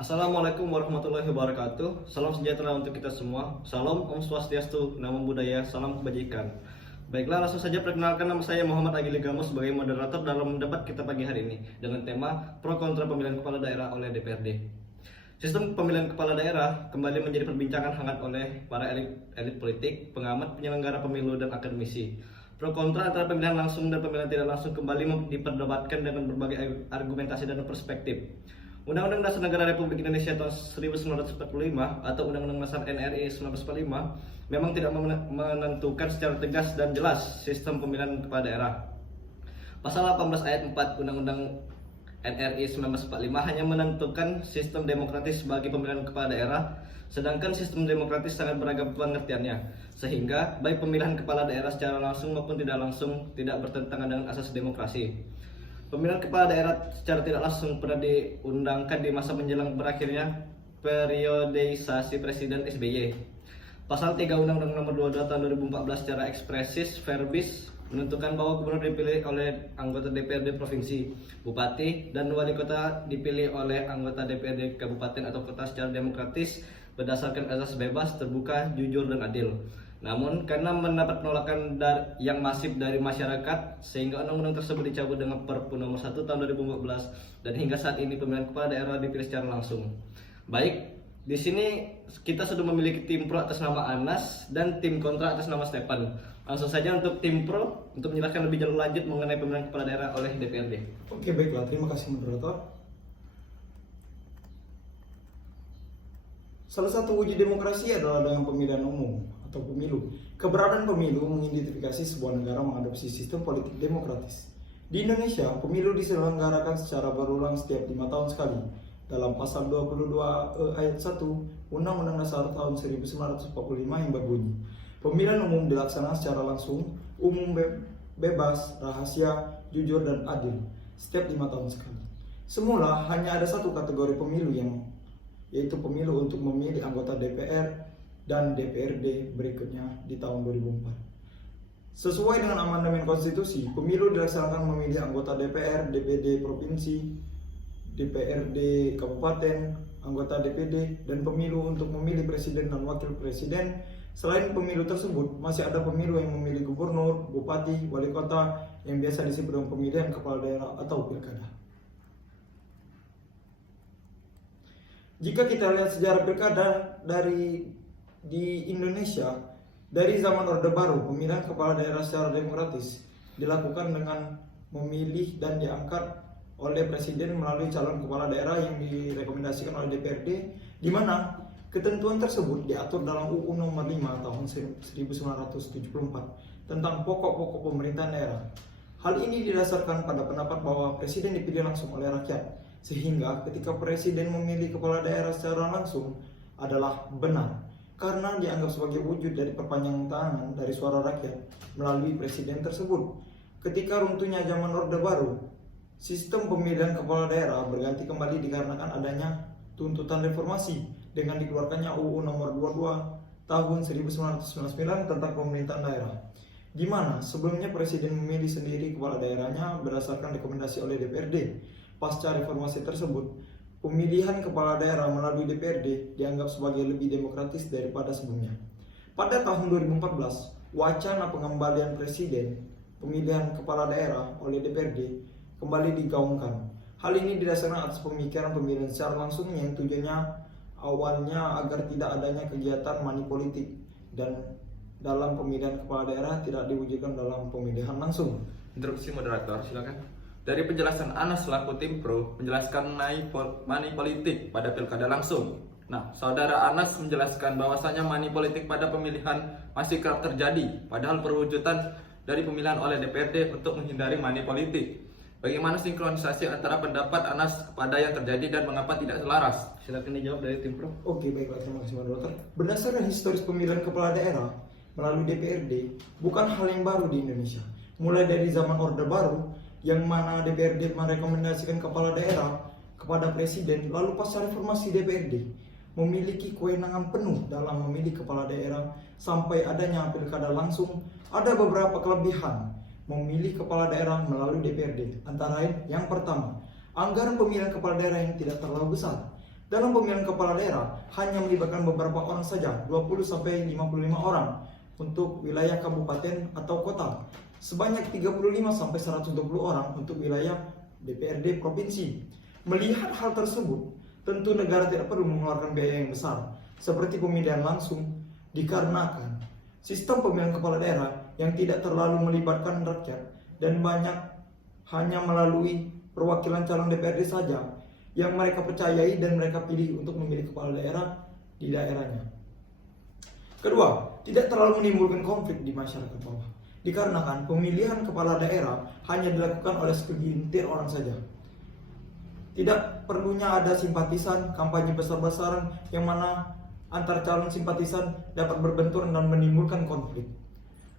Assalamualaikum warahmatullahi wabarakatuh. Salam sejahtera untuk kita semua. Salam Om Swastiastu, Namo Buddhaya, salam kebajikan. Baiklah, langsung saja perkenalkan, nama saya Muhammad Agili Gamo sebagai moderator dalam debat kita pagi hari ini dengan tema pro kontra pemilihan kepala daerah oleh DPRD. Sistem pemilihan kepala daerah kembali menjadi perbincangan hangat oleh para elit politik, pengamat, penyelenggara pemilu, dan akademisi. Pro kontra antara pemilihan langsung dan pemilihan tidak langsung kembali diperdebatkan dengan berbagai argumentasi dan perspektif. Undang-Undang Dasar Negara Republik Indonesia tahun 1945 atau Undang-Undang Dasar NRI 1945 memang tidak menentukan secara tegas dan jelas sistem pemilihan kepala daerah. Pasal 18 ayat 4 Undang-Undang NRI 1945 hanya menentukan sistem demokratis bagi pemilihan kepala daerah, sedangkan sistem demokratis sangat beragam pengertiannya, sehingga baik pemilihan kepala daerah secara langsung maupun tidak langsung tidak bertentangan dengan asas demokrasi. Pemilihan kepala daerah secara tidak langsung pernah diundangkan di masa menjelang berakhirnya periodeisasi Presiden SBY. Pasal 3 Undang-Undang Nomor 22 Tahun 2014 secara expressis verbis menentukan bahwa gubernur dipilih oleh anggota DPRD provinsi, bupati, dan wali kota dipilih oleh anggota DPRD kabupaten atau kota secara demokratis berdasarkan azas bebas, terbuka, jujur, dan adil. Namun, karena mendapat penolakan yang masif dari masyarakat, sehingga undang-undang tersebut dicabut dengan Perpu Nomor 1 Tahun 2014, dan hingga saat ini pemilihan kepala daerah dipilih secara langsung. Baik, di sini kita sudah memiliki tim pro atas nama Anas dan tim kontra atas nama Stefan. Langsung saja untuk tim pro untuk menjelaskan lebih jauh lanjut mengenai pemilihan kepala daerah oleh DPRD. Oke, baiklah, terima kasih moderator. Salah satu uji demokrasi adalah dengan pemilihan umum atau pemilu. Keberadaan pemilu mengidentifikasi sebuah negara mengadopsi sistem politik demokratis. Di Indonesia, pemilu diselenggarakan secara berulang setiap 5 tahun sekali. Dalam pasal 22 ayat 1 Undang-Undang Dasar tahun 1945 yang berbunyi, pemilihan umum dilaksanakan secara langsung, umum, bebas, rahasia, jujur, dan adil setiap 5 tahun sekali. Semula hanya ada satu kategori pemilu yaitu pemilu untuk memilih anggota DPR dan DPRD berikutnya di tahun 2004. Sesuai dengan amandemen konstitusi, pemilu dilaksanakan memilih anggota DPR, DPD provinsi, DPRD kabupaten, anggota DPD, dan pemilu untuk memilih presiden dan wakil presiden. Selain pemilu tersebut, masih ada pemilu yang memilih gubernur, bupati, wali kota yang biasa disebut dengan pemilihan kepala daerah atau pilkada. Jika kita lihat sejarah pilkada di Indonesia, dari zaman Orde Baru, pemilihan kepala daerah secara demokratis dilakukan dengan memilih dan diangkat oleh presiden melalui calon kepala daerah yang direkomendasikan oleh DPRD, di mana ketentuan tersebut diatur dalam UU Nomor 5 Tahun 1974 tentang pokok-pokok pemerintahan daerah. Hal ini didasarkan pada pendapat bahwa presiden dipilih langsung oleh rakyat, sehingga ketika presiden memilih kepala daerah secara langsung adalah benar karena dianggap sebagai wujud dari perpanjangan tangan dari suara rakyat melalui presiden tersebut. Ketika runtuhnya zaman Orde Baru, sistem pemilihan kepala daerah berganti kembali dikarenakan adanya tuntutan reformasi dengan dikeluarkannya UU Nomor 22 Tahun 1999 tentang pemerintahan daerah, di mana sebelumnya presiden memilih sendiri kepala daerahnya berdasarkan rekomendasi oleh DPRD. Pasca reformasi tersebut, pemilihan kepala daerah melalui DPRD dianggap sebagai lebih demokratis daripada sebelumnya. Pada tahun 2014, wacana pengembalian presiden pemilihan kepala daerah oleh DPRD kembali digaungkan. Hal ini didasarkan atas pemikiran pemilihan secara langsung yang tujuannya awalnya agar tidak adanya kegiatan money politik dan dalam pemilihan kepala daerah tidak diwujudkan dalam pemilihan langsung. Interupsi moderator, silakan. Dari penjelasan Anas selaku tim pro menjelaskan money politik pada pilkada langsung. Nah, saudara Anas menjelaskan bahwasanya money politik pada pemilihan masih kerap terjadi, padahal perwujudan dari pemilihan oleh DPRD untuk menghindari money politik. Bagaimana sinkronisasi antara pendapat Anas kepada yang terjadi dan mengapa tidak selaras? Silakan dijawab dari tim pro. Oke, baiklah, terima kasih moderator. Berdasarkan historis pemilihan kepala daerah melalui DPRD bukan hal yang baru di Indonesia. Mulai dari zaman Orde Baru, yang mana DPRD merekomendasikan kepala daerah kepada presiden, lalu pasca reformasi DPRD memiliki kewenangan penuh dalam memilih kepala daerah sampai adanya pilkada langsung. Ada beberapa kelebihan memilih kepala daerah melalui DPRD, antara lain yang pertama, anggaran pemilihan kepala daerah yang tidak terlalu besar. Dalam pemilihan kepala daerah hanya melibatkan beberapa orang saja, 20-55 orang untuk wilayah kabupaten atau kota, sebanyak 35-120 orang untuk wilayah DPRD provinsi. Melihat hal tersebut, tentu negara tidak perlu mengeluarkan biaya yang besar seperti pemilihan langsung, dikarenakan sistem pemilihan kepala daerah yang tidak terlalu melibatkan rakyat dan banyak hanya melalui perwakilan calon DPRD saja yang mereka percayai dan mereka pilih untuk memilih kepala daerah di daerahnya. Kedua, tidak terlalu menimbulkan konflik di masyarakat bawah, dikarenakan pemilihan kepala daerah hanya dilakukan oleh segelintir orang saja. Tidak perlunya ada simpatisan, kampanye besar-besaran yang mana antar calon simpatisan dapat berbenturan dan menimbulkan konflik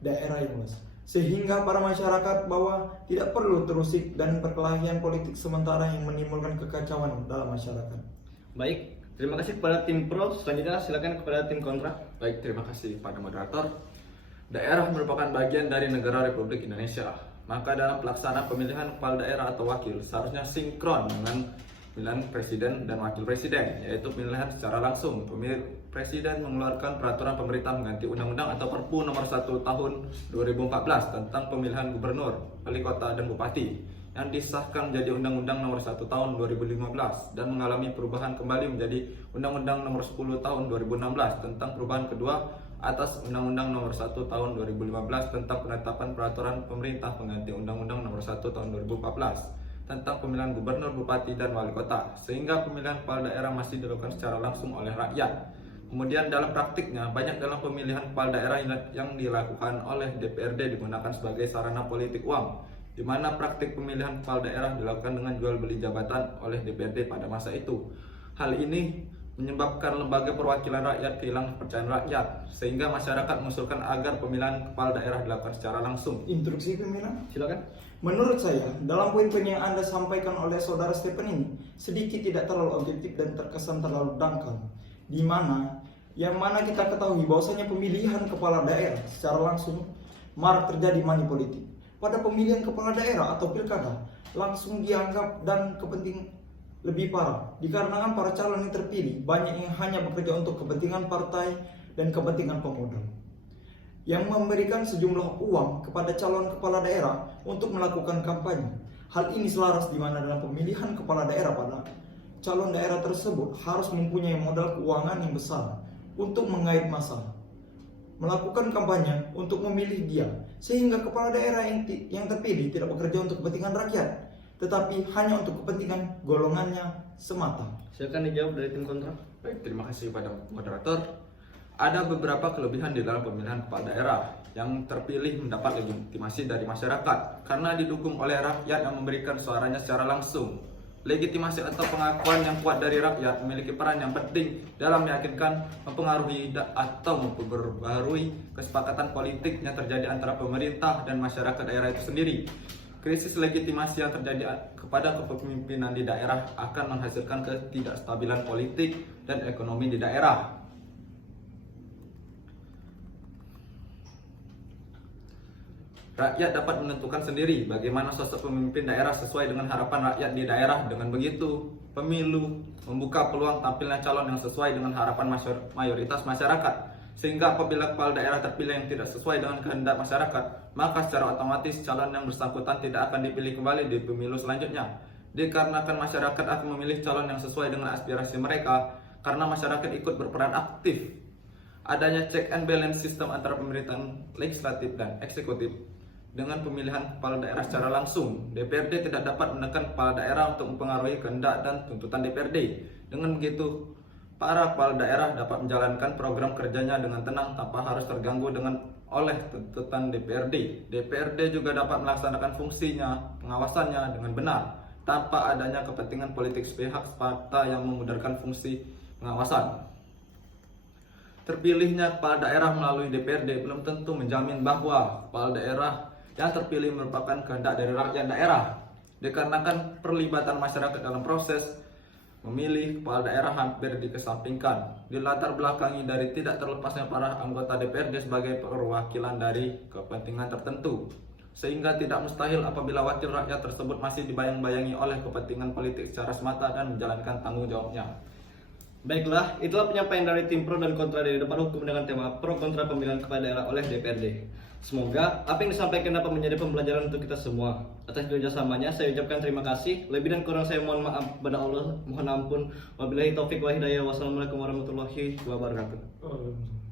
daerah yang luas. Sehingga para masyarakat bawah tidak perlu terusik dan perkelahian politik sementara yang menimbulkan kekacauan dalam masyarakat. Baik, terima kasih kepada tim pro. Selanjutnya silakan kepada tim kontra. Baik, terima kasih pada moderator. Daerah merupakan bagian dari negara Republik Indonesia. Maka dalam pelaksanaan pemilihan kepala daerah atau wakil seharusnya sinkron dengan pemilihan presiden dan wakil presiden, yaitu pemilihan secara langsung. Presiden mengeluarkan peraturan pemerintah mengganti undang-undang atau Perpu nomor 1 tahun 2014 tentang pemilihan gubernur, wali kota, dan bupati yang disahkan menjadi undang-undang nomor 1 tahun 2015 dan mengalami perubahan kembali menjadi undang-undang nomor 10 tahun 2016 tentang perubahan kedua atas undang-undang nomor 1 tahun 2015 tentang penetapan peraturan pemerintah pengganti undang-undang nomor 1 tahun 2014 tentang pemilihan gubernur, bupati, dan wali kota, sehingga pemilihan kepala daerah masih dilakukan secara langsung oleh rakyat. Kemudian dalam praktiknya, banyak dalam pemilihan kepala daerah yang dilakukan oleh DPRD digunakan sebagai sarana politik uang, di mana praktik pemilihan kepala daerah dilakukan dengan jual beli jabatan oleh DPRD pada masa itu. Hal ini menyebabkan lembaga perwakilan rakyat kehilangan kepercayaan rakyat, sehingga masyarakat mengusulkan agar pemilihan kepala daerah dilakukan secara langsung. Instruksi pimpinan? Silakan. Menurut saya, dalam poin-poin yang Anda sampaikan oleh saudara Stephen ini sedikit tidak terlalu objektif dan terkesan terlalu dangkal, di mana yang mana kita ketahui bahwasanya pemilihan kepala daerah secara langsung marak terjadi money politik. Pada pemilihan kepala daerah atau pilkada langsung dianggap dan kepentingan lebih parah, dikarenakan para calon yang terpilih banyak yang hanya bekerja untuk kepentingan partai dan kepentingan pemodal, yang memberikan sejumlah uang kepada calon kepala daerah untuk melakukan kampanye. Hal ini selaras di mana dalam pemilihan kepala daerah pada calon daerah tersebut harus mempunyai modal keuangan yang besar untuk mengait massa, melakukan kampanye untuk memilih dia, sehingga kepala daerah yang terpilih tidak bekerja untuk kepentingan rakyat, tetapi hanya untuk kepentingan golongannya semata. Silakan dijawab dari tim kontra. Baik, terima kasih pada moderator. Ada beberapa kelebihan di dalam pemilihan kepala daerah. Yang terpilih mendapat legitimasi dari masyarakat karena didukung oleh rakyat yang memberikan suaranya secara langsung. Legitimasi atau pengakuan yang kuat dari rakyat memiliki peran yang penting dalam meyakinkan, mempengaruhi atau memperbarui kesepakatan politik yang terjadi antara pemerintah dan masyarakat daerah itu sendiri. Krisis legitimasi yang terjadi kepada kepemimpinan di daerah akan menghasilkan ketidakstabilan politik dan ekonomi di daerah. Rakyat dapat menentukan sendiri bagaimana sosok pemimpin daerah sesuai dengan harapan rakyat di daerah. Dengan begitu, pemilu membuka peluang tampilnya calon yang sesuai dengan harapan mayoritas masyarakat. Sehingga apabila kepala daerah terpilih yang tidak sesuai dengan kehendak masyarakat, maka secara otomatis calon yang bersangkutan tidak akan dipilih kembali di pemilu selanjutnya. Dikarenakan masyarakat akan memilih calon yang sesuai dengan aspirasi mereka, karena masyarakat ikut berperan aktif. Adanya check and balance sistem antara pemerintahan legislatif dan eksekutif. Dengan pemilihan kepala daerah secara langsung, DPRD tidak dapat menekan kepala daerah untuk mempengaruhi kehendak dan tuntutan DPRD. Dengan begitu, para kepala daerah dapat menjalankan program kerjanya dengan tenang tanpa harus terganggu oleh tuntutan DPRD. DPRD juga dapat melaksanakan fungsinya, pengawasannya dengan benar, tanpa adanya kepentingan politik sepihak semata yang memudarkan fungsi pengawasan. Terpilihnya kepala daerah melalui DPRD belum tentu menjamin bahwa kepala daerah yang terpilih merupakan kehendak dari rakyat daerah, dikarenakan perlibatan masyarakat dalam proses memilih kepala daerah hampir dikesampingkan, dilatar belakangi dari tidak terlepasnya para anggota DPRD sebagai perwakilan dari kepentingan tertentu, sehingga tidak mustahil apabila wakil rakyat tersebut masih dibayang-bayangi oleh kepentingan politik secara semata dan menjalankan tanggung jawabnya. Baiklah, itulah penyampaian dari tim pro dan kontra dari depan hukum dengan tema pro kontra pemilihan kepala daerah oleh DPRD. Semoga apa yang disampaikan dapat menjadi pembelajaran untuk kita semua. Atas kerjasamanya, saya ucapkan terima kasih. Lebih dan kurang saya mohon maaf kepada Allah, mohon ampun. Wabillahi taufik wa hidayah. Wassalamualaikum warahmatullahi wabarakatuh.